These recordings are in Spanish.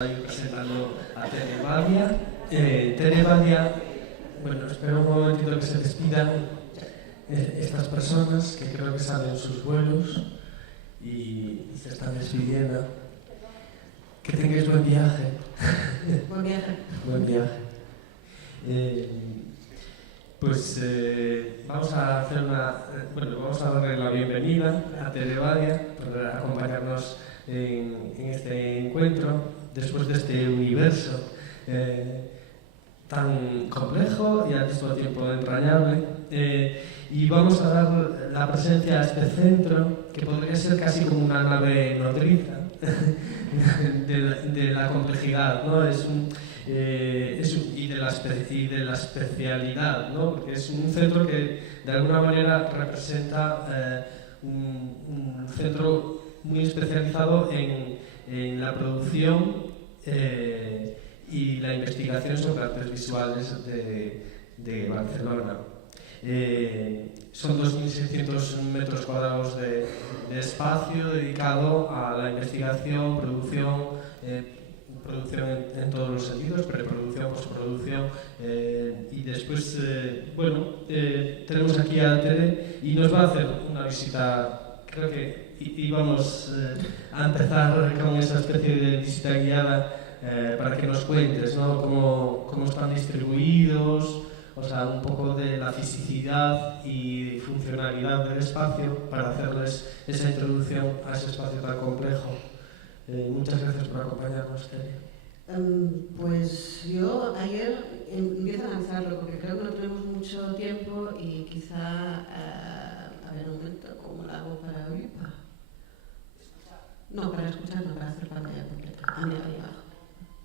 Estoy presentando a Tere Badia. Tere Badia, bueno, espero un momentito que se despidan estas personas que creo que salen sus vuelos y se están despidiendo. Que tengáis buen viaje. Buen viaje. Buen viaje. Vamos a hacer vamos a darle la bienvenida a Tere Badia por acompañarnos en este encuentro, después de este universo tan complejo y al mismo tiempo entrañable. Y vamos a dar la presencia a este centro, que podría ser casi como una nave nodriza de la complejidad, ¿no? Y de la especialidad, ¿no? Porque es un centro que de alguna manera representa un centro muy especializado en la producción y la investigación sobre artes visuales de Barcelona. Son 2.600 metros cuadrados de espacio dedicado a la investigación, producción en todos los sentidos, preproducción, postproducción, y después, tenemos aquí a Tere y nos va a hacer una visita, creo que íbamos a empezar con esa especie de visita guiada para que nos cuentes, ¿no? Cómo están distribuidos, o sea, un poco de la fisicidad y funcionalidad del espacio para hacerles esa introducción a ese espacio tan complejo. Muchas gracias por acompañarnos, Tere. Pues yo ayer empiezo a lanzarlo porque creo que no tenemos mucho tiempo y quizá, a ver un momento, ¿cómo lo hago para oír? No, para escuchar, no, para hacer pantalla completa. Mira, ahí abajo,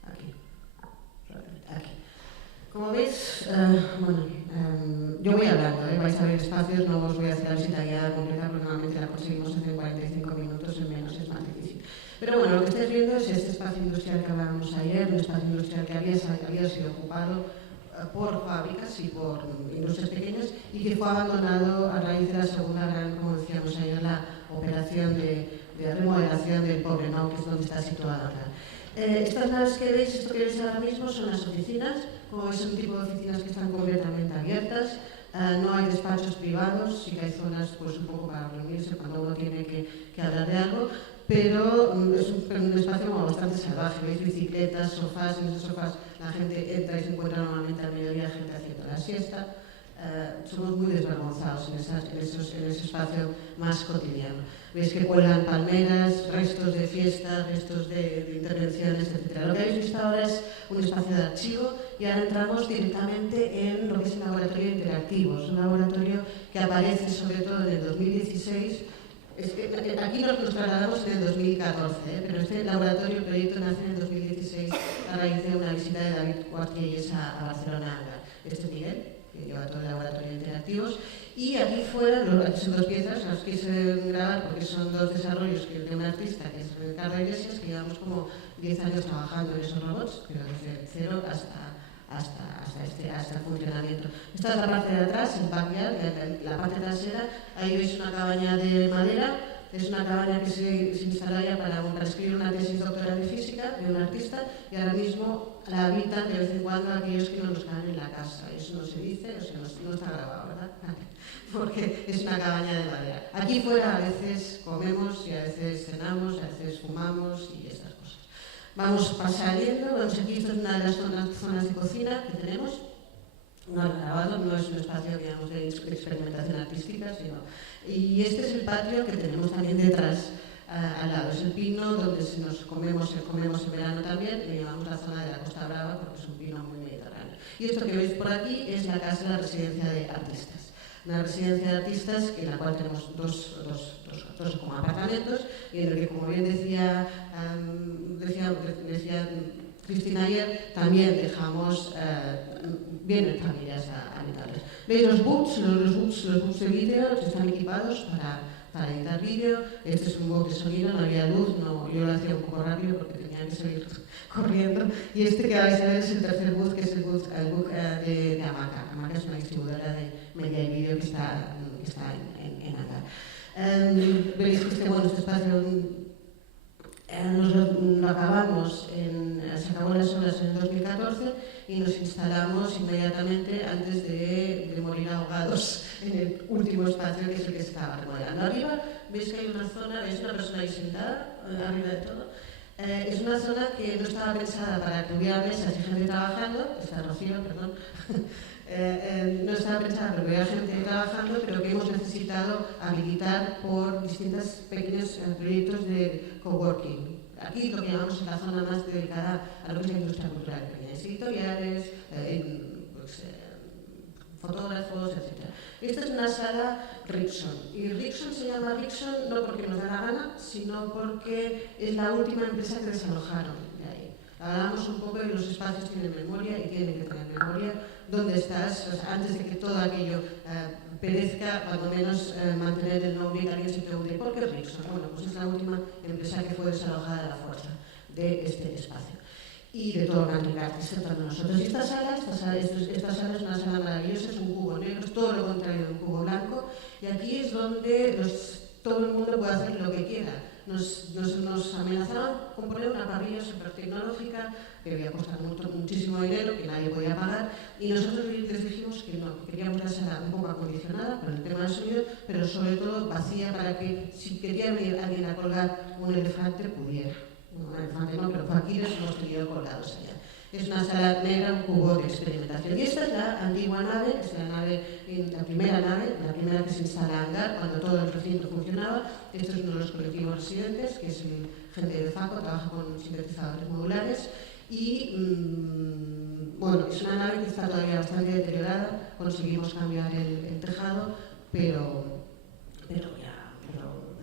aquí. Como veis, yo voy hablando, vais a ver espacios, no os voy a hacer la visita guiada completa porque normalmente la conseguimos en 45 minutos, en menos es más difícil. Pero bueno, lo que estáis viendo es este espacio industrial que hablábamos ayer, un espacio industrial que había sido ocupado por fábricas y por industrias pequeñas y que fue abandonado a raíz de la segunda gran, como decíamos ayer, la operación de remodelación del Poblenou, que es donde está situado ahora. Estas naves que veis, esto que veis ahora mismo, son las oficinas. Como veis, son un tipo de oficinas que están completamente abiertas. No hay despachos privados, sí que hay zonas pues, un poco para reunirse cuando uno tiene que hablar de algo, pero es un espacio como bastante salvaje. Veis bicicletas, sofás, en esos sofás la gente entra y se encuentra normalmente al mediodía gente haciendo la siesta. Somos muy desvergonzados en ese espacio más cotidiano. Veis que cuelgan palmeras, restos de fiestas, restos de intervenciones, etc. Lo que habéis visto ahora es un espacio de archivo y ahora entramos directamente en lo que es el laboratorio interactivo. Es un laboratorio que aparece sobre todo en el 2016. Aquí nos trasladamos en el 2014, pero este laboratorio, el proyecto nace en el 2016 a raíz de una visita de David Cuartielles a Barcelona. Este Miguel, que lleva todo el laboratorio de interactivos, y aquí fuera, son dos piezas, las quise grabar porque son dos desarrollos de un artista, que es Ricardo Iglesias, que llevamos como 10 años trabajando en esos robots, pero desde cero hasta el funcionamiento. Esta es la parte de atrás, el backyard, la parte trasera. Ahí veis una cabaña de madera. Es una cabaña que se instalaría para escribir una tesis doctoral de física de un artista y ahora mismo la habitan de vez en cuando aquellos que no nos caen en la casa. Eso no se dice, o sea, no está grabado, ¿verdad? Porque es una cabaña de madera. Aquí fuera a veces comemos y a veces cenamos, a veces fumamos y estas cosas. Vamos saliendo, aquí esto es una de las zonas de cocina que tenemos. No es grabado, no es un espacio, digamos, de experimentación artística, y este es el patio que tenemos también detrás, al lado. Es el pino donde nos comemos en verano también, le llamamos la zona de la Costa Brava porque es un pino muy mediterráneo. Y esto que veis por aquí es la casa de la residencia de artistas. Una residencia de artistas en la cual tenemos dos como apartamentos y en el que, como bien decía Cristina ayer, también dejamos, vienen familias a habitarles. ¿Veis los boots de vídeo? Están equipados para editar vídeo. Este es un book de sonido, no había luz, yo lo hacía un poco rápido porque tenía que seguir corriendo. Y este que vais a ver es el tercer book, que es el book de Hamaca. Hamaca es una distribuidora de media y vídeo que está en Hangar. Veis que este espacio lo acabamos en acabó las obras en el 2014 y nos instalamos inmediatamente antes de morir ahogados en el último espacio que es el que se estaba remodelando. Arriba veis que hay una zona, veis una persona ahí sentada, arriba de todo. Es una zona que no estaba pensada para que hubiera mesas y gente trabajando, está Rocío, perdón, no estaba pensada para que hubiera gente trabajando, pero que hemos necesitado habilitar por distintos pequeños proyectos de coworking. Aquí lo que llamamos la zona más dedicada a lo que es la industria cultural, pequeñas editoriales, fotógrafos, etc. Esta es una sala Rickson, y Rickson se llama Rickson no porque nos da la gana, sino porque es la última empresa que desalojaron de ahí. Hablábamos un poco de los espacios que tienen memoria y tienen que tener memoria. ¿Dónde estás? O sea, antes de que todo aquello perezca, cuando menos mantener el nombre y que alguien se pregunte ¿por qué Rickson? Bueno, pues es la última empresa que fue desalojada a la fuerza de este espacio. Y de todo Country Art, excepto nosotros. Y esta sala es una sala maravillosa, es un cubo negro, es todo lo contrario de un cubo blanco, y aquí es donde todo el mundo puede hacer lo que quiera. Nos amenazaron con poner una parrilla súper tecnológica que debía costar muchísimo dinero, que nadie podía pagar, y nosotros les dijimos que no, que queríamos la sala un poco acondicionada por el tema del sonido, pero sobre todo vacía para que si quería venir alguien a colgar un elefante pudiera. No, elefante no, pero faquires hemos tenido colgados allá. Es una sala negra, un cubo de experimentación. Y esta es la antigua nave, es la primera nave, la primera que se instala a andar cuando todo el recinto funcionaba. Este es uno de los colectivos residentes, que es el gente de FACO, trabaja con sintetizadores modulares. Y bueno, es una nave que está todavía bastante deteriorada, conseguimos cambiar el tejado, pero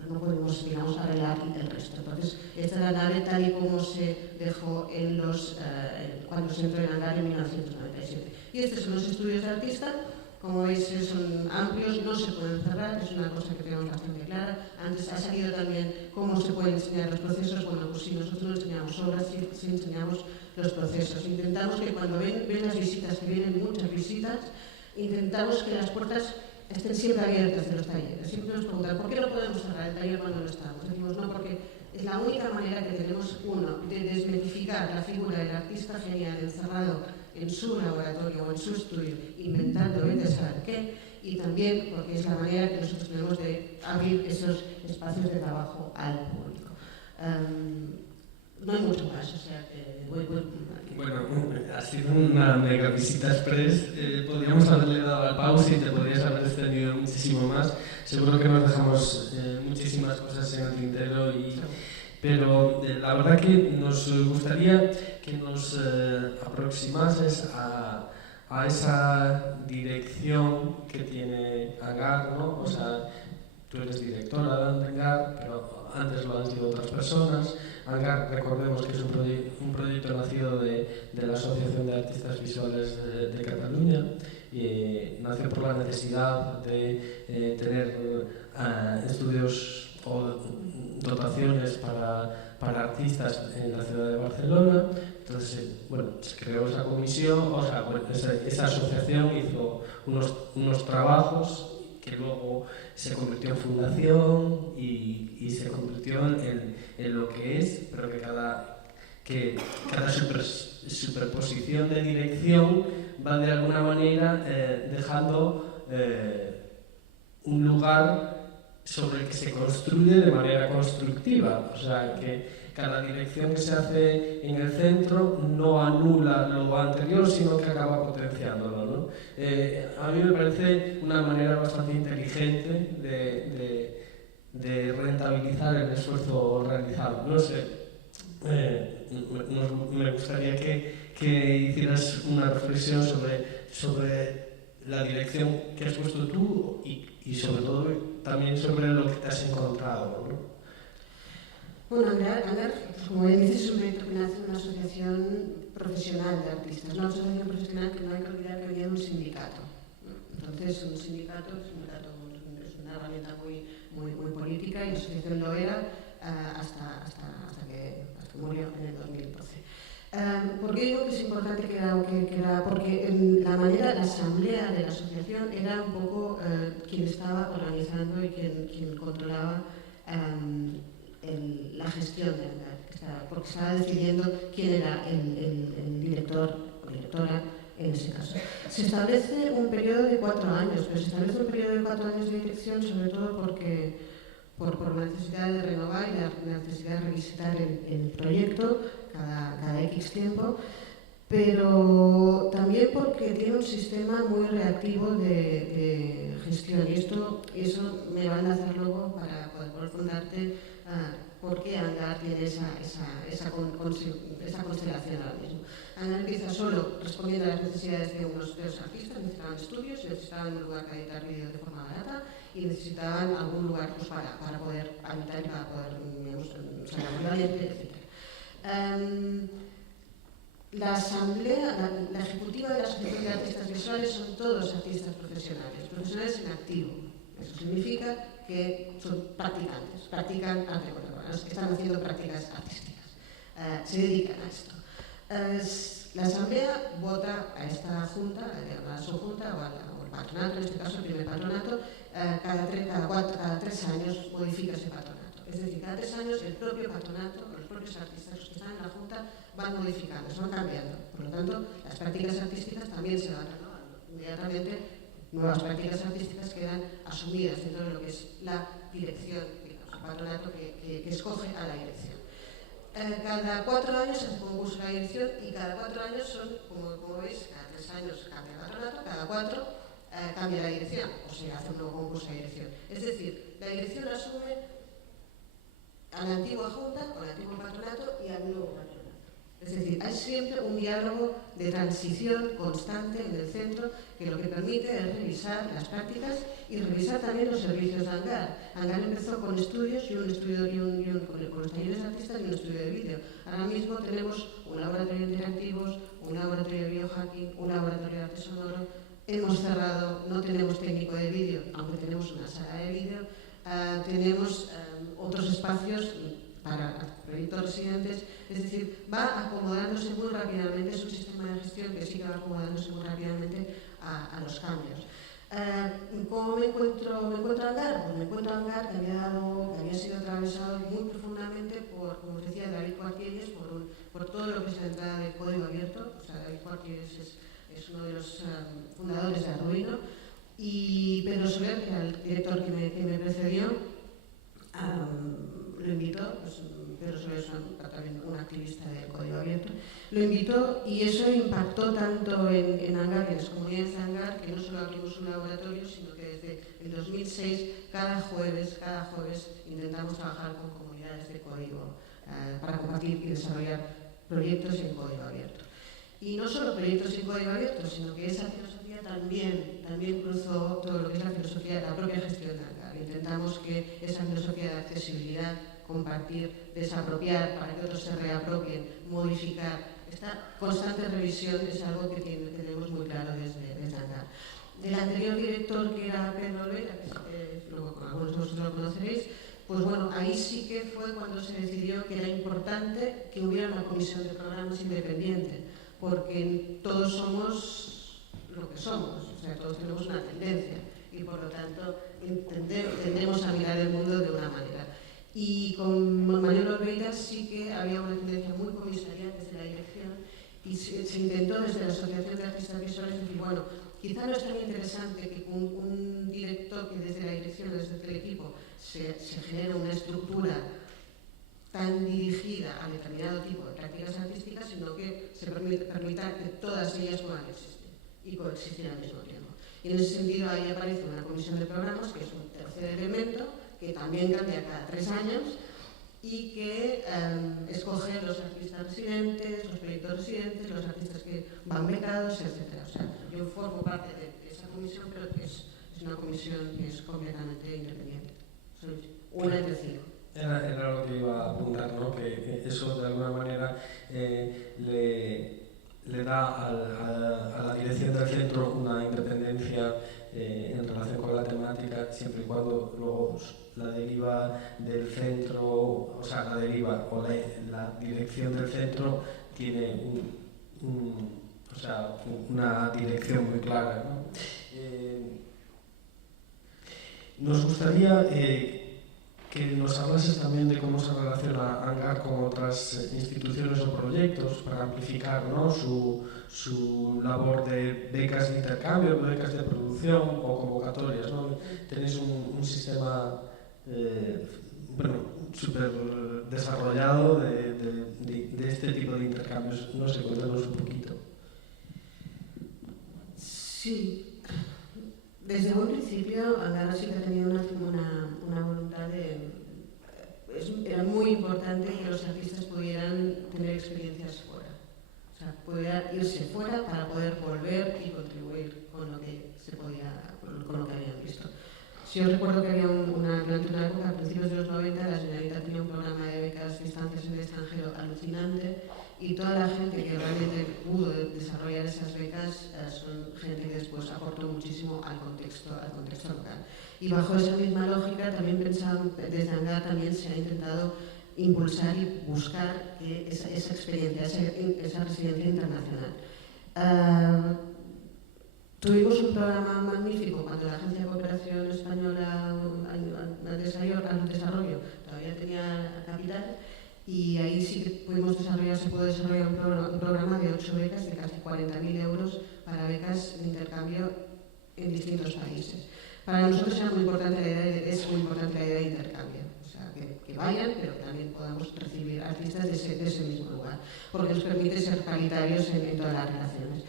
no podemos, digamos, arreglar el resto. Entonces, esta es la nave tal y como se dejó cuando se entró en hangar en 1997. Y estos son los estudios de artista. Como veis, son amplios, no se pueden cerrar, es una cosa que tenemos bastante clara. Antes ha salido también cómo se pueden enseñar los procesos. Bueno, pues sí, nosotros no enseñamos obras, sí enseñamos los procesos. Intentamos que cuando ven las visitas, que vienen muchas visitas, intentamos que las puertas estén siempre abiertas de los talleres. Siempre nos preguntan, ¿por qué no podemos cerrar el taller cuando no estamos? Decimos, no, porque es la única manera que tenemos, uno, de desmitificar la figura del artista genial encerrado en su laboratorio o en su estudio, inventando vete a saber qué, y también porque es la manera que nosotros tenemos de abrir esos espacios de trabajo al público. No hay mucho más, o sea que Bueno, ha sido una mega visita express. Podríamos haberle dado al pause y te podrías haber extendido muchísimo más. Seguro que nos dejamos muchísimas cosas en el tintero, pero la verdad que nos gustaría que nos aproximases a esa dirección que tiene Hangar, ¿no? O sea, tú eres directora de Hangar, pero antes lo han sido otras personas. Hangar, recordemos que es un proyecto nacido de la Asociación de Artistas Visuales de Cataluña, y nació por la necesidad de tener estudios o dotaciones para artistas en la ciudad de Barcelona. Entonces, bueno, se creó esa comisión, o sea, bueno, esa asociación hizo unos trabajos que luego se convirtió en fundación y se convirtió en lo que es, pero que cada superposición de dirección va de alguna manera dejando un lugar sobre el que se construye de manera constructiva. O sea, que cada dirección que se hace en el centro no anula lo anterior, sino que acaba potenciándolo, ¿no? A mí me parece una manera bastante inteligente de rentabilizar el esfuerzo realizado. No sé, me gustaría que hicieras una reflexión sobre la dirección que has puesto tú y sobre todo también sobre lo que te has encontrado, ¿no? Bueno, Hangar, como bien dices, es un proyecto que nace de una asociación profesional de artistas, una asociación profesional que no hay que olvidar que venía de un sindicato. Entonces, un sindicato es una herramienta muy política, y la asociación lo era hasta que murió en el 2012. ¿Por qué digo que es importante que era? Porque la asamblea de la asociación era un poco quien estaba organizando y quien controlaba la gestión de Hangar, porque estaba decidiendo quién era el director o directora en ese caso. Se establece un periodo de 4 años, pero se establece un periodo de 4 años de dirección sobre todo porque por la necesidad de renovar y la necesidad de revisitar el proyecto cada X tiempo, pero también porque tiene un sistema muy reactivo de gestión, y eso me van a hacer luego para poder contarte por qué Hangar tiene esa constelación ahora mismo. Hangar empieza solo respondiendo a las necesidades de unos artistas, necesitaban estudios, necesitaban un lugar para editar vídeo de forma barata y necesitaban algún lugar pues, para poder habitar y para poder sacar un ambiente, etc. La asamblea, la ejecutiva de la Asociación de Artistas Visuales son todos artistas profesionales en activo. Eso significa que son practicantes, practican arte contemporáneo, están haciendo prácticas artísticas, se dedican a esto. La asamblea vota a esta junta, a la subjunta o al patronato, en este caso el primer patronato, cada 3 años modifica ese patronato. Es decir, cada 3 años el propio patronato, los propios artistas que están en la junta van modificando, se van cambiando. Por lo tanto, las prácticas artísticas también se van renovando. Inmediatamente, nuevas prácticas artísticas quedan asumidas dentro de lo que es la dirección, digamos, el patronato que escoge a la dirección. Cada 4 años se hace un concurso de la dirección y cada 4 años son, como veis, cada 3 años cambia el patronato, cada 4 cambia la dirección o se hace un nuevo concurso de dirección. Es decir, la dirección asume a la antigua junta, con el antiguo patronato y al nuevo patronato. Es decir, hay siempre un diálogo de transición constante en el centro que lo que permite es revisar las prácticas y revisar también los servicios de Hangar. Hangar empezó con estudios con los talleres artistas y un estudio de vídeo. Ahora mismo tenemos un laboratorio de interactivos, un laboratorio de biohacking, un laboratorio de arte sonoro. Hemos cerrado, no tenemos técnico de vídeo, aunque tenemos una sala de vídeo. Tenemos otros espacios para proyectos residentes, es decir, va acomodándose muy rápidamente, es un sistema de gestión que sigue acomodándose muy rápidamente a los cambios. ¿Cómo me encuentro Hangar? Pues me encuentro Hangar que había sido atravesado muy profundamente por, como os decía, David Cuartielles, por todo lo que es la entrada de código abierto. O sea, David Cuartielles es uno de los fundadores de Arduino, y Pedro Soler, que era el director que me precedió, lo invitó, pues Pedro Soler es también un activista del código abierto, lo invitó, y eso impactó tanto en Hangar y en las comunidades de Hangar, que no solo abrimos un laboratorio, sino que desde el 2006 cada jueves intentamos trabajar con comunidades de código para compartir y desarrollar proyectos en código abierto. Y no solo proyectos en código abierto, sino que esa filosofía también cruzó todo lo que es la filosofía de la propia gestión de Hangar. Intentamos que esa filosofía de accesibilidad, compartir, desapropiar para que otros se reapropien, modificar, esta constante revisión es algo que tenemos muy claro desde Hangar. Del anterior director, que era Pedro Olvera, que algunos de vosotros lo conoceréis, pues bueno, ahí sí que fue cuando se decidió que era importante que hubiera una comisión de programas independiente, porque todos somos lo que somos, o sea, todos tenemos una tendencia y por lo tanto tendemos a mirar el mundo de una manera. Y con Manuel Olveira sí que había una tendencia muy comisarial desde la dirección, y se intentó desde la Asociación de Artistas Visuales decir, bueno, quizá no es tan interesante que un director que desde la dirección, desde el equipo, se genere una estructura tan dirigida a determinado tipo de prácticas artísticas, sino que se permita que todas ellas puedan existir y coexistir al mismo tiempo. Y en ese sentido ahí aparece una comisión de programas, que es un tercer elemento, que también cambia cada 3 años y que escoge los artistas residentes, los proyectos residentes, los artistas que van becados, etc. O sea, yo formo parte de esa comisión, pero que es una comisión que es completamente independiente. Soy una entre 5. Era lo que iba a apuntar, ¿no? Que eso de alguna manera le da a la dirección del centro una independencia en relación con la temática, siempre y cuando luego la deriva del centro, o sea, la deriva o la dirección del centro tiene una dirección muy clara, ¿no? Nos gustaría que nos hablases también de cómo se relaciona ANGAR con otras instituciones o proyectos para amplificar, ¿no?, su labor de becas de intercambio, becas de producción o convocatorias, ¿no? Tenéis un sistema súper desarrollado de este tipo de intercambios. No sé, cuéntanos un poquito. Sí. Desde un principio, ANGAR sí que ha tenido una voluntad de... Era muy importante que los artistas pudieran tener experiencias fuera. O sea, poder irse fuera para poder volver y contribuir con lo que se podía, con lo que habían visto. Si os recuerdo que había durante una época, a principios de los 90, la Generalitat tenía un programa de becas de estancias en el extranjero alucinante, y toda la gente que realmente pudo desarrollar esas becas son gente que después aportó muchísimo al contexto local. Y bajo esa misma lógica, también pensamos, desde ANGAR también se ha intentado impulsar y buscar esa experiencia, esa residencia internacional. Tuvimos un programa magnífico cuando la Agencia de Cooperación Española al Desarrollo todavía tenía capital, y ahí sí que se pudo desarrollar un programa de 8 becas de casi 40.000 euros para becas de intercambio en distintos países. Para nosotros es muy importante la idea de intercambio, o sea, que vayan, pero también podamos recibir artistas de ese mismo lugar, porque nos permite ser paritarios en todas las relaciones.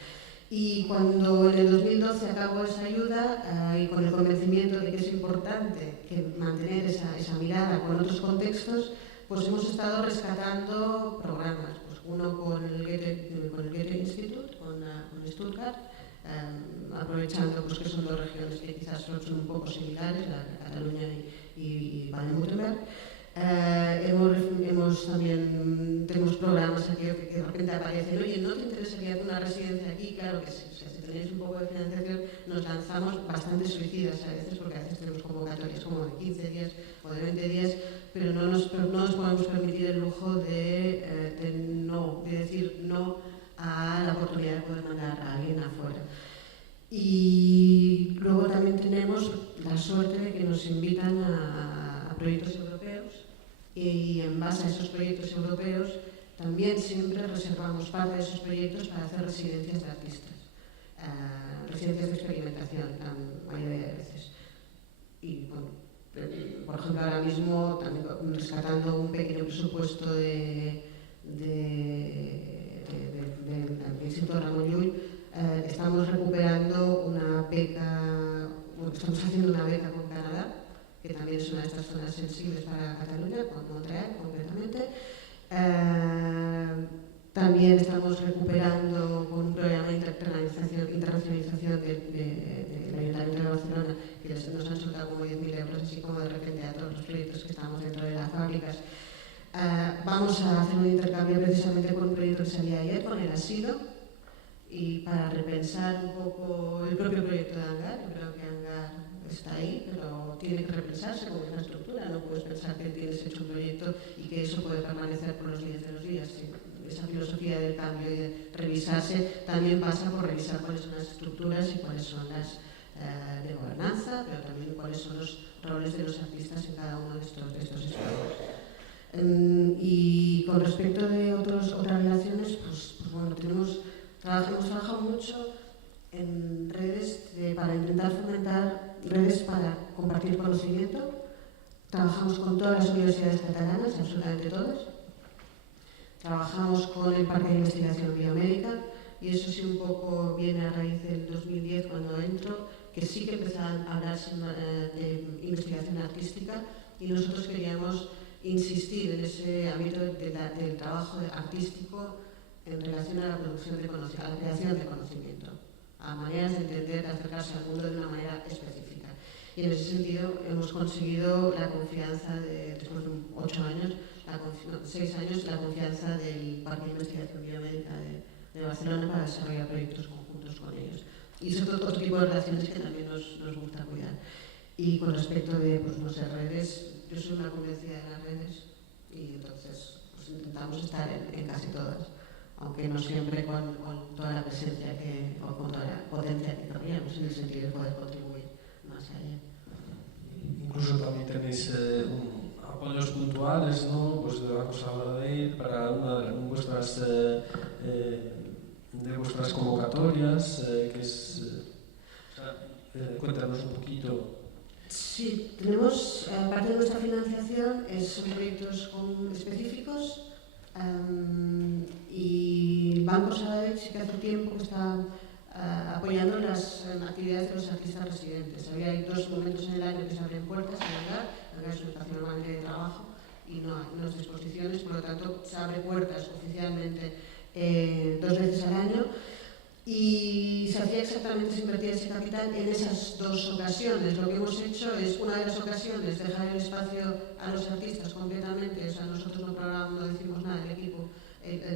Y cuando en el 2012 acabó esa ayuda, y con el convencimiento de que es importante mantener esa mirada con otros contextos, pues hemos estado rescatando programas, pues uno con el Goethe Institut, con Stuttgart, aprovechando pues, que son dos regiones que quizás son un poco similares, Cataluña y Baden-Württemberg. Tenemos programas aquí que de repente aparecen, oye, ¿no te interesaría una residencia aquí? Claro que sí, o sea, si tenéis un poco de financiación, nos lanzamos bastante suicidas a veces, porque a veces tenemos convocatorias como de 15 días o de 20 días, pero no nos podemos permitir el lujo de decir no a la oportunidad de poder mandar a alguien afuera. Y luego también tenemos la suerte de que nos invitan a proyectos europeos, y en base a esos proyectos europeos también siempre reservamos parte de esos proyectos para hacer residencias de artistas, residencias de experimentación, la mayoría de veces. Y bueno, por ejemplo, ahora mismo también rescatando un pequeño presupuesto del Instituto Ramon Llull, estamos recuperando una beca, estamos haciendo una beca con Canadá, que también es una de estas zonas sensibles para Cataluña, con Montreal concretamente. También estamos recuperando con un programa de internacionalización del Ayuntamiento de Barcelona, que nos han soltado como 10.000 euros, así como de repente a todos los proyectos que estamos dentro de las fábricas. Vamos a hacer un intercambio precisamente con un proyecto que salía ayer, con el asilo, y para repensar un poco el propio proyecto de ANGAR. Yo creo que ANGAR está ahí, pero tiene que repensarse como infraestructura. No puedes pensar que tienes hecho un proyecto y que eso puede permanecer por los días de los días. Esa filosofía del cambio y de revisarse también pasa por revisar cuáles son las estructuras y cuáles son las de gobernanza, pero también cuáles son los roles de los artistas en cada uno de estos espacios. Y con respecto de otras relaciones, pues bueno, hemos trabajado mucho en redes para intentar fomentar redes para compartir conocimiento. Trabajamos con todas las universidades catalanas, absolutamente todas. Trabajamos con el Parque de Investigación Biomédica, y eso sí un poco viene a raíz del 2010 cuando entro, que sí que empezaban a hablarse de investigación artística, y nosotros queríamos insistir en ese ámbito del trabajo artístico en relación a la producción de conocimiento, a la creación de conocimiento, a maneras de entender, de acercarse al mundo de una manera específica. Y en ese sentido hemos conseguido la confianza, después de 6 años, la confianza del Parque de Investigación Biomédica de Barcelona para desarrollar proyectos conjuntos con ellos. Y son otro tipo de relaciones que también nos gusta cuidar. Y con respecto de redes, yo soy una convencida de las redes, y entonces pues intentamos estar en casi todas, aunque no siempre con toda la presencia o con toda la potencia que querríamos, en el sentido de poder contribuir más allá. Incluso también tenéis apoyos puntuales, ¿no? Pues de Banco Sabadell para una de vuestras convocatorias, que es... cuéntanos un poquito. Sí, tenemos, parte de nuestra financiación son proyectos específicos y Banco Sabadell sí que hace tiempo que está apoyando las actividades de los artistas residentes. Hay 2 momentos en el año que se abren puertas en Angar es un espacio normalmente de trabajo y no es de exposiciones, por lo tanto se abre puertas oficialmente 2 veces al año. Y se hacía exactamente, se invertía ese capital en esas 2 ocasiones. Lo que hemos hecho es, una de las ocasiones, dejar el espacio a los artistas completamente, o sea, nosotros no programamos, no decimos nada, el equipo,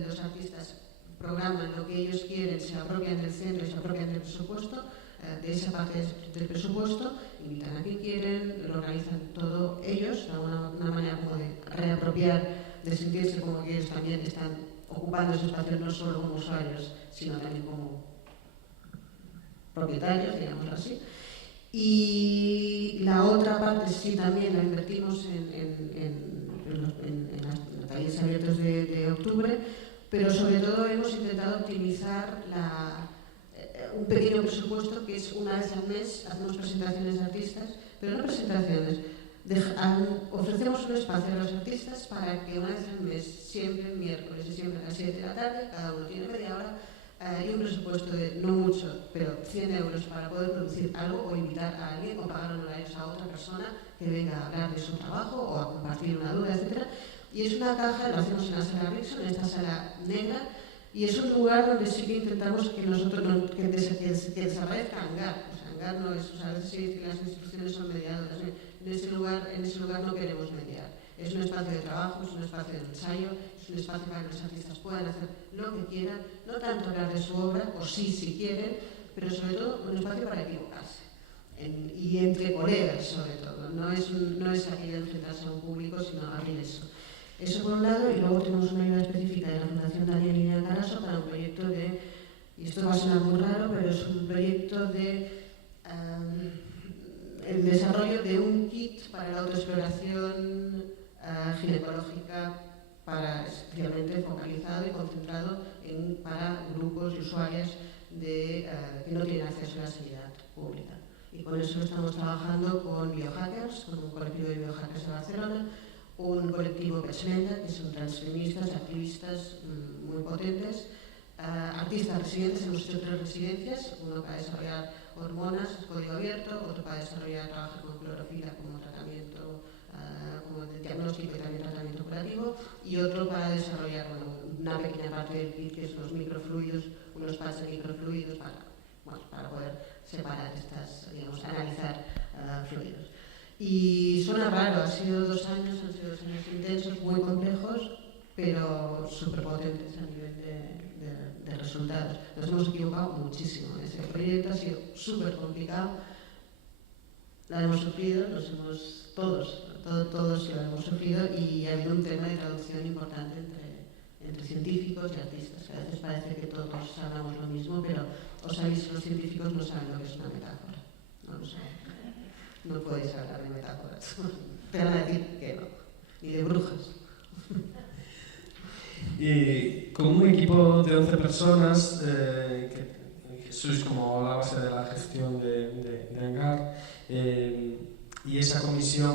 los artistas programan lo que ellos quieren, se apropian del centro y se apropian del presupuesto, de esa parte del presupuesto, invitan a quien quieren, lo organizan todo ellos, de una manera como de reapropiar, de sentirse como que ellos también están ocupando ese espacio no solo como usuarios, sino también como propietarios, digámoslo así. Y la otra parte sí también la invertimos en los talleres abiertos de octubre, pero sobre todo hemos intentado optimizar un pequeño presupuesto que es una vez al mes, hacemos presentaciones de artistas, pero no presentaciones. Ofrecemos un espacio a los artistas para que una vez al mes, siempre el miércoles y siempre a las 7 de la tarde, cada uno tiene media hora y un presupuesto de no mucho, pero 100 euros para poder producir algo o invitar a alguien o pagar honorarios a otra persona que venga a hablar de su trabajo o a compartir una duda, etc. Y es una caja, lo hacemos en la sala Rickson, en esta sala negra, y es un lugar donde sí que intentamos que nosotros que desaparezca Angar. O sea, Angar no es, o sea, a veces se dice que las instituciones son mediadoras. En ese lugar no queremos mediar. Es un espacio de trabajo, es un espacio de ensayo, es un espacio para que los artistas puedan hacer lo que quieran, no tanto hablar de su obra, o sí, si quieren, pero sobre todo un espacio para equivocarse. Y entre colegas, sobre todo. No es aquello de enfrentarse a un público, sino abrir eso. Eso por un lado, y luego tenemos una ayuda específica de la Fundación Daniel Lineal Caraso para un proyecto de, y esto va a sonar muy raro, pero es un proyecto de el desarrollo de un kit para la autoexploración ginecológica, especialmente focalizado y concentrado para grupos y usuarias que no tienen acceso a la sanidad pública. Y con eso estamos trabajando con biohackers, con un colectivo de biohackers de Barcelona, un colectivo Peslenda, que son transfeministas, activistas muy potentes, artistas residentes. Hemos hecho 3 residencias, uno para desarrollar hormonas, código abierto, otro para desarrollar trabajar con clorofila como tratamiento, como de diagnóstico y también tratamiento curativo, y otro para desarrollar una pequeña parte del kit, que son los microfluidos, unos pads de microfluidos para poder separar digamos, analizar fluidos. Y suena raro, han sido 2 años intensos, muy complejos, pero súper potentes a nivel de resultados. Nos hemos equivocado muchísimo. Ese proyecto ha sido súper complicado, lo hemos sufrido, todos lo hemos sufrido, y ha habido un tema de traducción importante entre científicos y artistas. A veces parece que todos hablamos lo mismo, pero os sabéis, los científicos no saben lo que es una metáfora. No lo saben. No podéis hablar de metáforas. Te van a decir que no. Ni de brujas. Y con un equipo de 11 personas, que sois como la base de la gestión de Angar, y esa comisión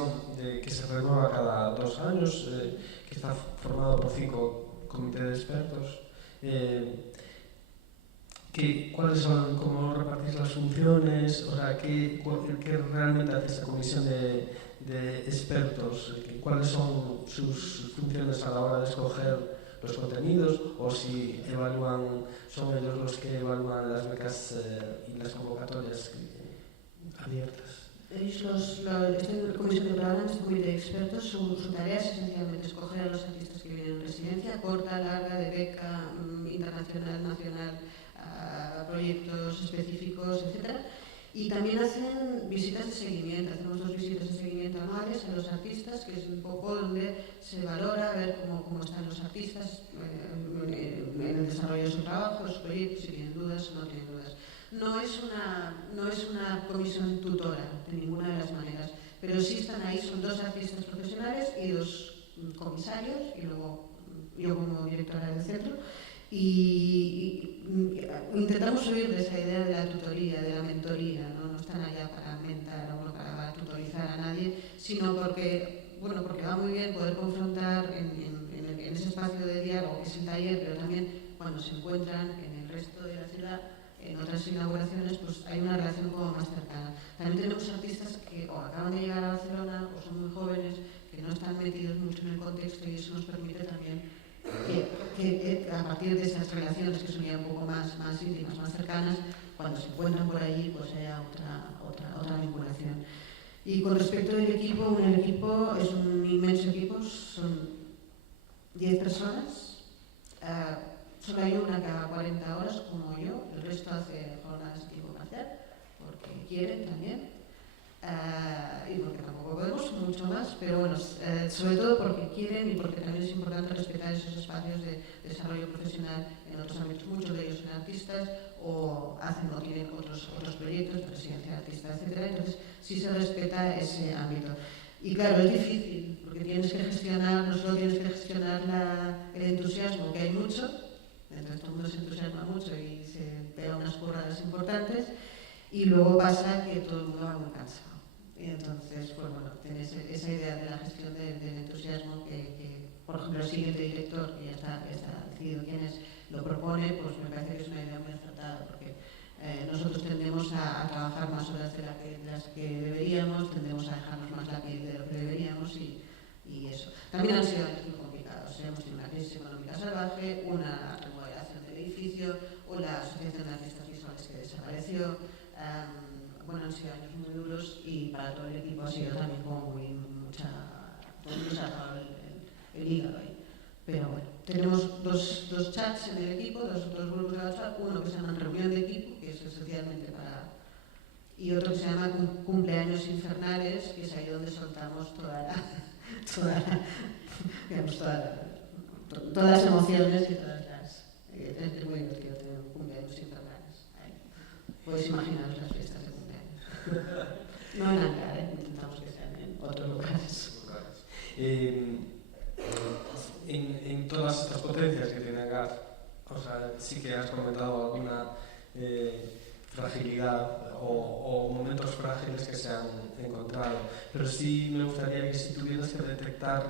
que se renueva cada 2 años, que está formado por 5 comités de expertos, ¿cuáles son, cómo repartís las funciones? O sea, ¿qué realmente hace esa comisión de expertos? ¿Cuáles son sus funciones a la hora de escoger los contenidos? ¿O si son ellos los que evalúan las becas y las convocatorias abiertas? Esta comisión de programa, este comité de expertos, su tarea es esencialmente escoger a los artistas que vienen en residencia, corta, larga, de beca, internacional, nacional, proyectos específicos, etc. Y también hacen visitas de seguimiento. Hacemos 2 visitas de seguimiento anuales a los artistas, que es un poco donde se valora ver cómo están los artistas en el desarrollo de su trabajo, de sus proyectos, si tienen dudas o no tienen dudas. No es una comisión tutora, de ninguna de las maneras. pero sí están ahí, son 2 artistas profesionales y 2 comisarios, y luego yo como directora del centro, y intentamos huir de esa idea de la tutoría, de la mentoría, no están allá para mentar o para tutorizar a nadie, sino porque va muy bien poder confrontar en ese espacio de diálogo que es el taller, pero también cuando se encuentran en el resto de la ciudad, en otras inauguraciones, pues hay una relación como más cercana. También tenemos artistas que o acaban de llegar a Barcelona o son muy jóvenes, que no están metidos mucho en el contexto, y eso nos permite también que a partir de esas relaciones que son ya un poco más íntimas, más cercanas, cuando se encuentran por allí, pues haya otra vinculación. Y con respecto al equipo, el equipo es un inmenso equipo, son 10 personas. Solo hay una que haga 40 horas, como yo, el resto hace jornadas de tiempo parcial, porque quieren también, y porque tampoco podemos mucho más, pero bueno, sobre todo porque quieren y porque también es importante respetar esos espacios de desarrollo profesional en otros ámbitos. Muchos de ellos son artistas o tienen otros proyectos de residencia de artistas, etc. Entonces sí se respeta ese ámbito. Y claro, es difícil, porque tienes que gestionar, no solo tienes que gestionar el entusiasmo, que hay mucho, entonces todo el mundo se entusiasma mucho y se pega unas curradas importantes, y luego pasa que todo el mundo va muy cansado. Y entonces, pues bueno, tienes esa idea de la gestión del entusiasmo que, por ejemplo, el siguiente director, que ya está decidido quién es, lo propone, pues me parece que es una idea muy acertada, porque nosotros tendemos a trabajar más horas de las que deberíamos, tendemos a dejarnos más la piel de lo que deberíamos, y eso. También han sido años muy complicados. Hemos tenido una crisis económica salvaje, una remodelación del edificio, o la Asociación de Artistas Visuales que desapareció. Bueno, han sido años muy duros, y para todo el equipo ha sido también como todo el mundo se ha dejado el hígado ahí. Pero bueno, tenemos dos chats en el equipo, dos grupos de WhatsApp, uno que se llama reunión de equipo, que es esencialmente y otro que se llama cumpleaños infernales, que es ahí donde soltamos todas las emociones y todas las... Es muy divertido tener cumpleaños infernales. Ahí. Puedes imaginaros las fiestas de cumpleaños. No en Ankara, intentamos que sean en otros lugares. En todas estas potencias que tiene Ankara, o sea, sí que has comentado alguna fragilidad o momentos frágiles que se han encontrado, pero sí me gustaría que si tuvieras que detectar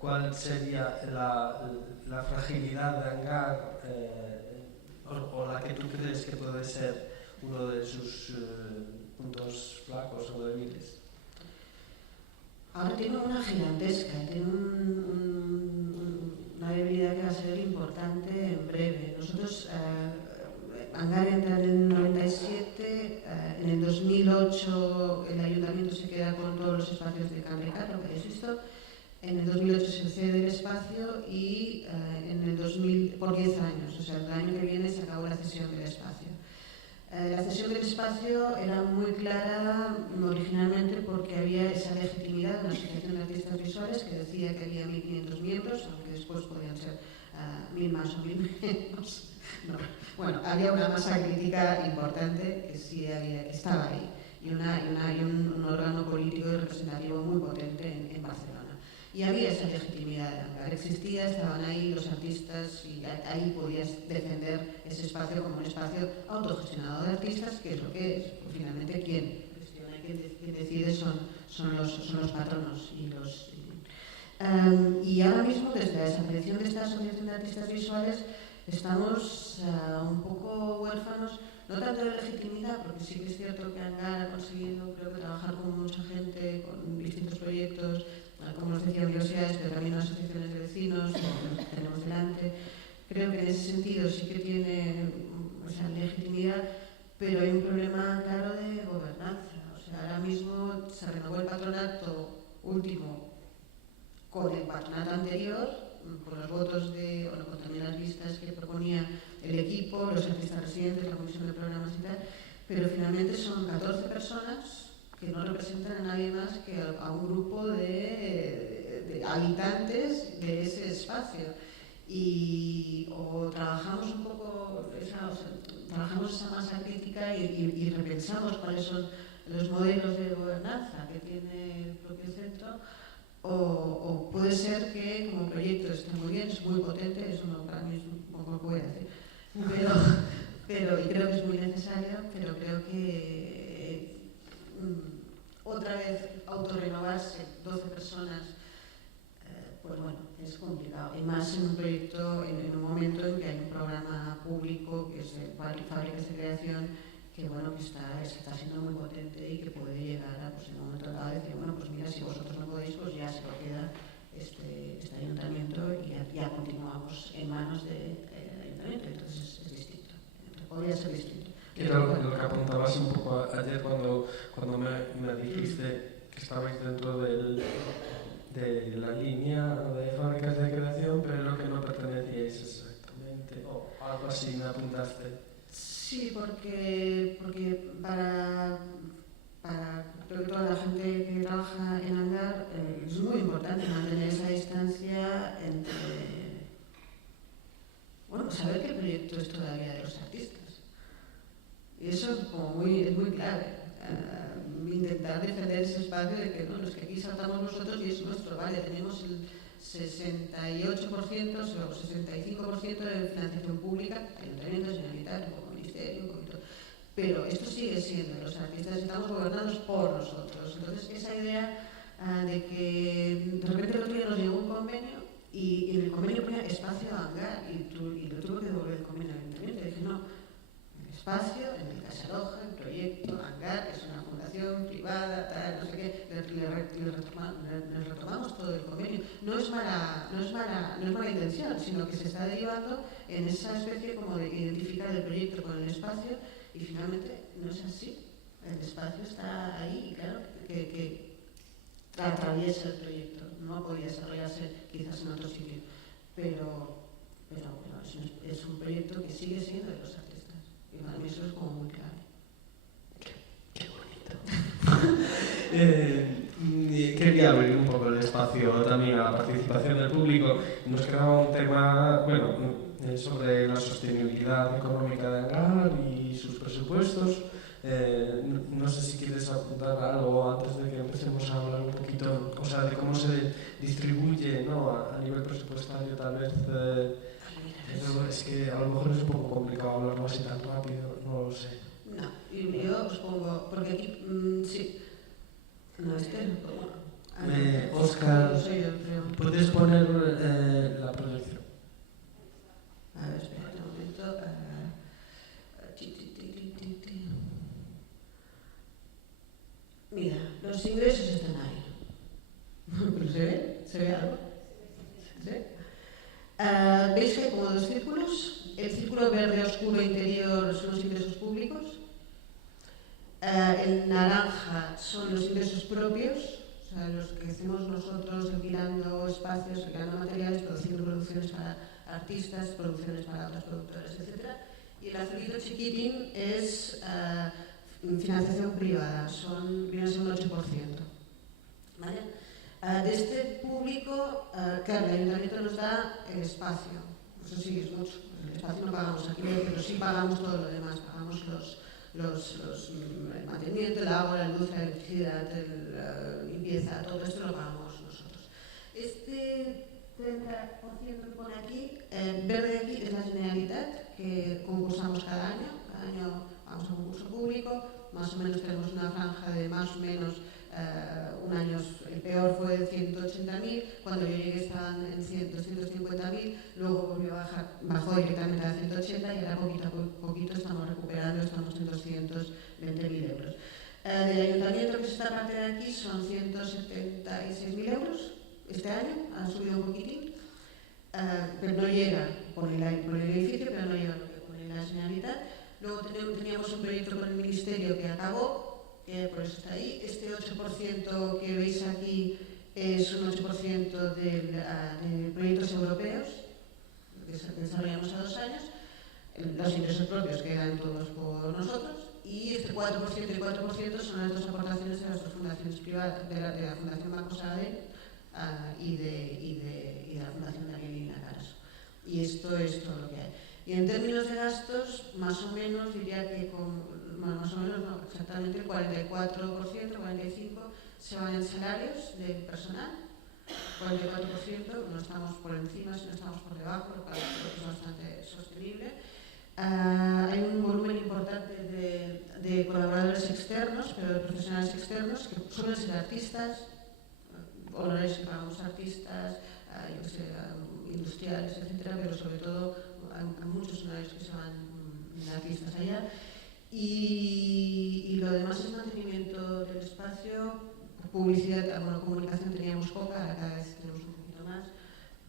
cuál sería la fragilidad de Ankara, o la que tú crees que puede ser uno de sus puntos flacos o débiles. Ahora tiene una gigantesca, tiene una debilidad que va a ser importante en breve. Nosotros, Ankara entra en el 97, en el 2008 el ayuntamiento se queda con todos los espacios de Can Ricard, lo que habéis visto. En el 2008 se cede el espacio y en el 2000, por 10 años, o sea, el año que viene se acabó la cesión del espacio. La cesión del espacio era muy clara originalmente porque había esa legitimidad de una asociación de artistas visuales que decía que había 1.500 miembros, aunque después podían ser 1.000 más o 1.000 menos. No. Bueno, había una masa crítica importante que sí que estaba ahí, y un órgano político y representativo muy potente en Barcelona. Y había esa legitimidad de Ankara, existía, estaban ahí los artistas, y ahí podías defender ese espacio como un espacio autogestionado de artistas, que es lo que es. Pues finalmente quien gestiona y quien decide son los patronos. Y ahora mismo, desde la desaparición de esta asociación de artistas visuales, estamos un poco huérfanos, no tanto de legitimidad, porque sí que es cierto que Ankara ha conseguido, creo que, trabajar con mucha gente, con distintos proyectos, como os decía, universidades, pero también asociaciones de vecinos, que tenemos delante. Creo que en ese sentido sí que tiene legitimidad, pero hay un problema claro de gobernanza. O sea, ahora mismo se renovó el patronato último con el patronato anterior, por los votos con también las listas que proponía el equipo, los artistas residentes, la comisión de programas y tal, pero finalmente son 14 personas que no representan a nadie más que a un grupo de habitantes de ese espacio. Y o trabajamos un poco trabajamos esa masa crítica y repensamos cuáles son los modelos de gobernanza que tiene el propio centro, o puede ser que como proyecto esté muy bien, es muy potente, eso no, para mí es un poco lo que voy a decir, pero y creo que es muy necesario, pero creo que otra vez autorrenovarse 12 personas, pues bueno, es complicado, y más en un proyecto, en un momento en que hay un programa público que es Fábricas de Creación, que bueno, que está siendo muy potente y que puede llegar a, pues en un momento dado, decir, bueno, pues mira, si vosotros no podéis, pues ya se lo queda este ayuntamiento y ya continuamos en manos del ayuntamiento, entonces es distinto, podría ser distinto. Era lo que apuntabas un poco ayer cuando me dijiste que estabais dentro de la línea de fábricas de creación, pero que no pertenecíais exactamente, o algo así me apuntaste. Sí, porque para creo que toda la gente que trabaja en Hangar es muy importante mantener esa distancia entre, bueno, saber que el proyecto es todavía de los artistas. Y eso es muy clave. Intentar defender ese espacio de que no, los que aquí saltamos nosotros y es nuestro, vale, tenemos el 68% o 65% de financiación pública, ayuntamientos, generalitat, un ministerio, un poquito. Pero esto sigue siendo, los artistas estamos gobernados por nosotros. Entonces, esa idea de que de repente el otro día nos llegó un convenio y en el convenio ponía espacio Hangar y lo tuvo que devolver el convenio al ayuntamiento. Y dije, no, el espacio en el que se aloja el proyecto Hangar, que es una fundación privada, tal, no sé qué, le retomamos todo el convenio. No es mala intención, sino que se está derivando en esa especie como de identificar el proyecto con el espacio y finalmente no es así. El espacio está ahí y claro que atraviesa el proyecto. No podía desarrollarse quizás en otro sitio, pero es un proyecto que sigue siendo de los artistas y para mí eso es como muy clave. Qué bonito. Quería abrir un poco el espacio también a la participación del público. Nos quedaba un tema, bueno, sobre la sostenibilidad económica de Hangar y sus presupuestos. No sé si quieres apuntar algo antes de que empecemos a hablar un poquito, o sea, de cómo se distribuye, ¿no? a nivel presupuestario, tal vez. Es que a lo mejor es un poco complicado hablarlo así tan rápido, no lo sé. No, y yo os pongo, porque aquí, sí. No, Óscar, ¿puedes poner la proyección? A ver, espera un momento. Mira, los ingresos están ahí. ¿Se ve? ¿Se ve algo? ¿Sí? ¿Veis que hay como dos círculos? El círculo verde oscuro interior son los ingresos públicos. El naranja son los ingresos propios, o sea, los que hacemos nosotros alquilando espacios, alquilando materiales, produciendo producciones para artistas, producciones para otras productoras, etc. Y el azulito chiquitín es financiación privada, viene a ser un 8%. ¿Vale? De este público, claro, el ayuntamiento nos da el espacio, eso sí es mucho, el espacio no pagamos aquí, pero sí pagamos todo lo demás, pagamos el mantenimiento, el agua, la luz, la electricidad, la limpieza, todo esto lo pagamos nosotros. Este 30% que pone aquí, verde aquí, es la Generalitat, que concursamos cada año. Cada año vamos a un concurso público, más o menos tenemos una franja de más o menos un año, el peor fue de 180.000, cuando yo llegué estaban en 150.000, luego volvió a bajar, bajó directamente a 180 y ahora poquito a poquito estamos recuperando, estamos en 220.000 euros. Del ayuntamiento, que es esta parte de aquí, son 176.000 euros este año, ha subido un poquitín, pero no llega por el edificio, pero no llega lo que pone la Generalitat. Luego teníamos un proyecto con el Ministerio que acabó, por eso está ahí. Este 8% que veis aquí es un 8% de proyectos europeos que desarrollamos a 2 años. Los ingresos propios quedan todos por nosotros y este 4% y 4% son las dos aportaciones de las dos fundaciones privadas, de la Fundación Banco Sabadell y de la Fundación Daniel Caras. Y esto es todo lo que hay. Y en términos de gastos, más o menos, diría que más o menos, no, exactamente el 44%, 45% se van en salarios del personal, 44%, no estamos por encima, sino estamos por debajo, lo cual creo que es bastante sostenible. Hay un volumen importante de colaboradores externos, pero de profesionales externos, que suelen ser artistas, honores que pagamos artistas, yo que sé, industriales, etcétera, pero sobre todo hay muchos horarios que se van de artistas allá. Y lo demás es mantenimiento del espacio, publicidad, bueno, comunicación teníamos poca, ahora cada vez tenemos un poquito más,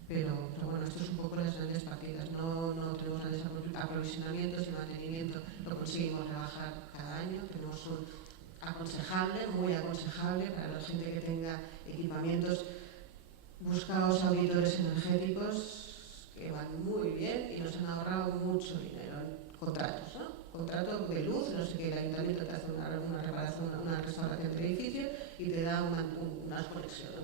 pero bueno, esto es un poco las grandes partidas, no tenemos grandes aprovisionamientos y mantenimiento, lo conseguimos rebajar cada año, tenemos un aconsejable, muy aconsejable para la gente que tenga equipamientos. Buscaos auditores energéticos que van muy bien y nos han ahorrado mucho dinero en contratos, ¿no? Contrato de luz, no sé qué, el ayuntamiento te hace una reparación, una restauración del edificio y te da unas conexiones,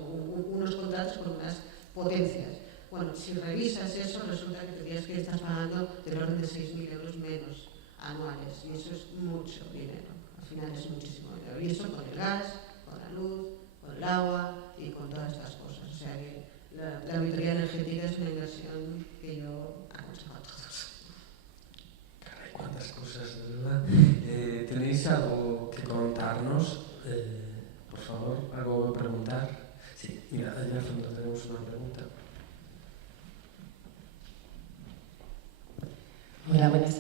unos contratos con unas potencias. Bueno, si revisas eso, resulta que tendrías que estar pagando del orden de 6.000 euros menos anuales y eso es mucho dinero, al final es muchísimo dinero. Y eso con el gas, con la luz, con el agua y con todas estas cosas. O sea que la auditoría energética es una inversión que yo aconsejo a todos. Caray, cuántas cosas, de verdad. ¿Tenéis algo que contarnos? Por favor, algo que preguntar. Sí, mira, allá al fondo tenemos una pregunta. Hola, buenas.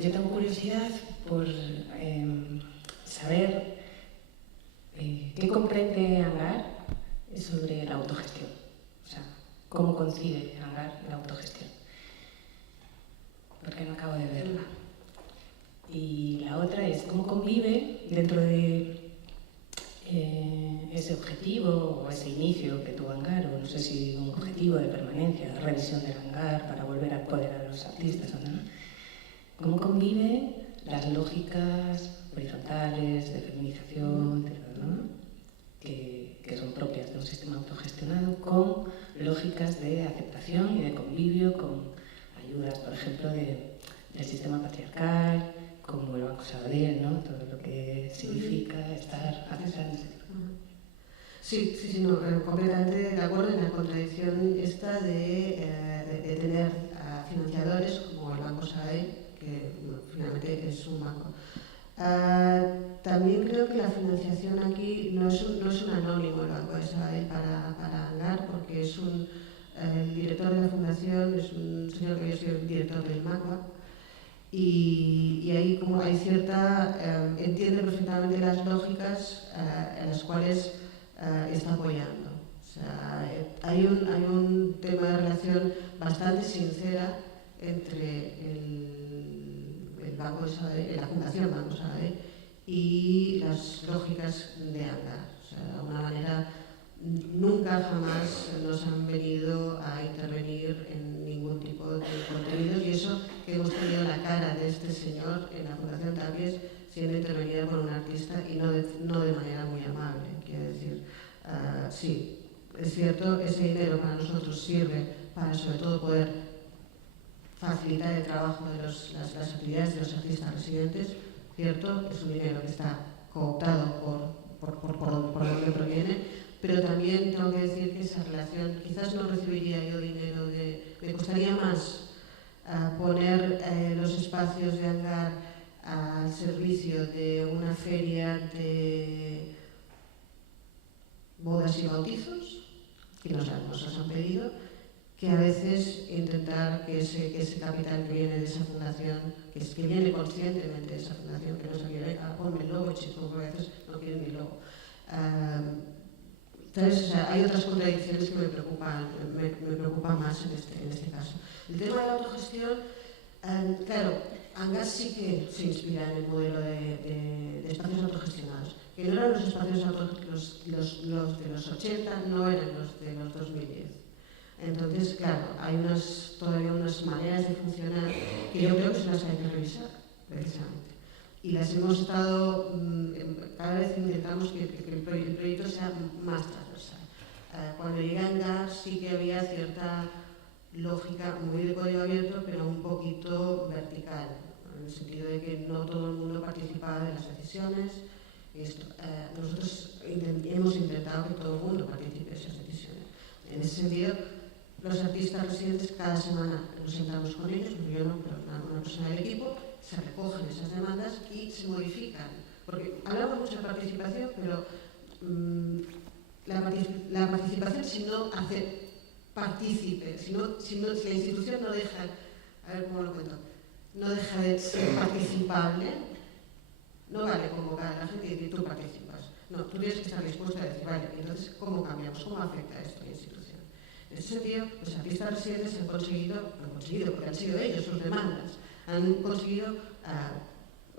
Yo tengo curiosidad por saber qué comprende Hangar sobre la autogestión. O sea, cómo concibe Hangar la autogestión. Porque no acabo de verla. Y la otra es cómo convive dentro de ese objetivo o ese inicio que tuvo Hangar, o no sé si un objetivo de permanencia, de revisión del Hangar para volver a empoderar a los artistas, ¿no? ¿Cómo conviven las lógicas horizontales de feminización, ¿no? que son propias de un sistema autogestionado, con lógicas de aceptación y de convivio con ayudas, por ejemplo, del sistema patriarcal, como el Banco Sabadell, ¿no? Todo lo que significa estar accesando ese tipo. Sí, no, completamente de acuerdo en la contradicción esta de tener financiadores como el Banco Sabadell, que finalmente es un banco. También creo que la financiación aquí no es un anónimo el Banco de Sabadell para Hangar, porque es el director de la fundación es un señor que había sido el director del MACBA. Y ahí como hay cierta, entiende perfectamente las lógicas en las cuales está apoyando. O sea, hay un tema de relación bastante sincera entre el Banco de Sabadell, la Fundación Banco Sabadell y las lógicas de Hangar. O sea, de alguna manera nunca jamás nos han venido a intervenir en ningún tipo de contenidos y eso que hemos tenido la cara de este señor en la Fundación Tapies siendo intervenida por un artista y no de manera muy amable. Quiero decir, sí, es cierto, ese dinero para nosotros sirve para sobre todo poder facilitar el trabajo de las actividades de los artistas residentes, cierto, es un dinero que está cooptado por donde proviene. Pero también tengo que decir que esa relación, quizás no recibiría yo dinero me costaría más poner los espacios de Hangar al servicio de una feria de bodas y bautizos, que nos han pedido, que a veces intentar que ese capital que viene de esa fundación, que viene conscientemente de esa fundación, que no se quiere, ponme el logo, chico, porque a veces no quieren mi logo. Entonces, o sea, hay otras contradicciones que me preocupan más en este caso. El tema de la autogestión, claro, Hangar sí que se inspira en el modelo de espacios autogestionados, que no eran los espacios los de los 80, no eran los de los 2010. Entonces, claro, hay todavía unas maneras de funcionar que yo creo que son las que hay que revisar, precisamente. Y las hemos estado, cada vez intentamos que el proyecto sea más transversal. Cuando llegué a Hangar sí que había cierta lógica muy de código abierto, pero un poquito vertical, en el sentido de que no todo el mundo participaba de las decisiones. Nosotros hemos intentado que todo el mundo participe de esas decisiones. En ese sentido, los artistas residentes cada semana nos sentamos con ellos, yo no, pero una persona del equipo, se recogen esas demandas y se modifican. Porque hablamos mucho de participación, pero la participación, si no hace partícipe, si la institución no deja, a ver cómo lo cuento, no deja de ser participable, no vale convocar a la gente y decir tú participas. No, tú tienes que estar dispuesto a decir, vale, entonces, ¿cómo cambiamos? ¿Cómo afecta esto a la institución? En ese sentido, los artistas residentes han conseguido, porque han sido ellos sus demandas, han conseguido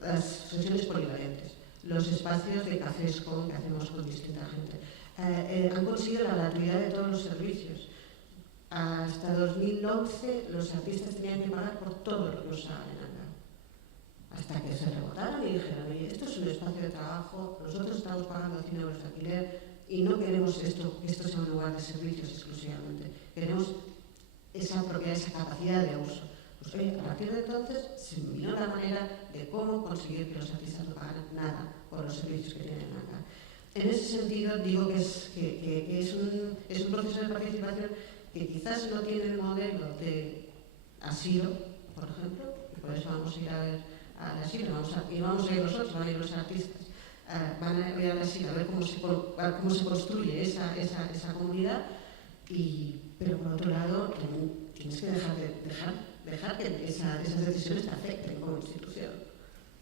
las sesiones polivalentes, los espacios de cafés que hacemos con distinta gente. Han conseguido la gratuidad de todos los servicios. Hasta 2011 los artistas tenían que pagar por todo lo que usaban en Hangar. Hasta que se rebotaron y dijeron, oye, esto es un espacio de trabajo, nosotros estamos pagando 100 euros de alquiler y no queremos que esto sea un lugar de servicios exclusivamente. Queremos esa propiedad, esa capacidad de uso. Pues oye, a partir de entonces se miró la manera de cómo conseguir que los artistas no pagaran nada por los servicios que tienen acá. En ese sentido digo que es un proceso de participación que quizás no tiene el modelo de asilo, por ejemplo, y por eso vamos a ir a ver al asilo, y vamos a ir nosotros, van a ir los artistas, van a ir al asilo a ver cómo se construye esa comunidad, pero por otro lado tienes que dejar que esas decisiones te afecten como institución.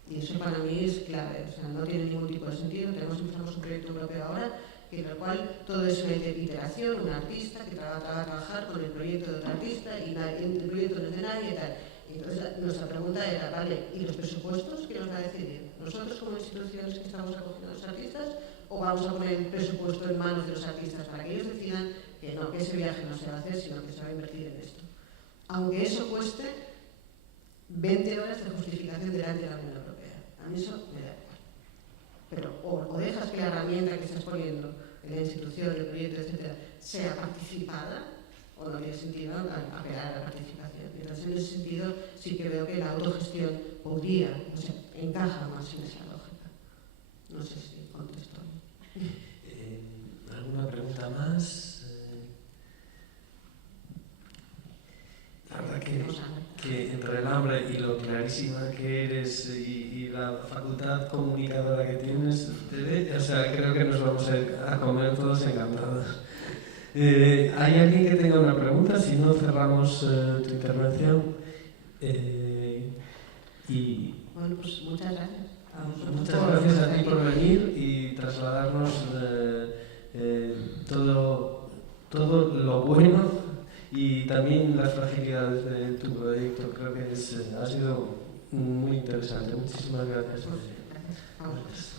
Y eso para mí es clave, o sea, no tiene ningún tipo de sentido. Empezamos un proyecto europeo ahora, en el cual todo es una iteración, un artista que va a trabajar con el proyecto de otro artista y el proyecto no es de nadie y tal. Y entonces nuestra pregunta era, vale, ¿y los presupuestos quién los va a decidir? ¿Nosotros como instituciones que estamos acogiendo a los artistas o vamos a poner el presupuesto en manos de los artistas para que ellos decidan que no, que ese viaje no se va a hacer, sino que se va a invertir en esto? Aunque eso cueste 20 horas de justificación delante de la Unión Europea. A mí eso me da igual. Pero o dejas que la herramienta que estás poniendo en la institución, el proyecto, etc., sea participada, o no tiene sentido apelar a la participación. Entonces, en ese sentido, sí que veo que la autogestión podría, o sea, encaja más en esa lógica. No sé si contesto. ¿Alguna pregunta más? La verdad que entre el hambre y lo clarísima que eres y la facultad comunicadora que tienes, o sea, creo que nos vamos a comer todos encantados. ¿Hay alguien que tenga una pregunta? Si no, cerramos tu intervención. Bueno, pues muchas gracias. Muchas gracias a ti por venir y trasladarnos todo lo bueno y también las fragilidades de tu proyecto. Creo que ha sido muy interesante. Muchísimas gracias. Gracias.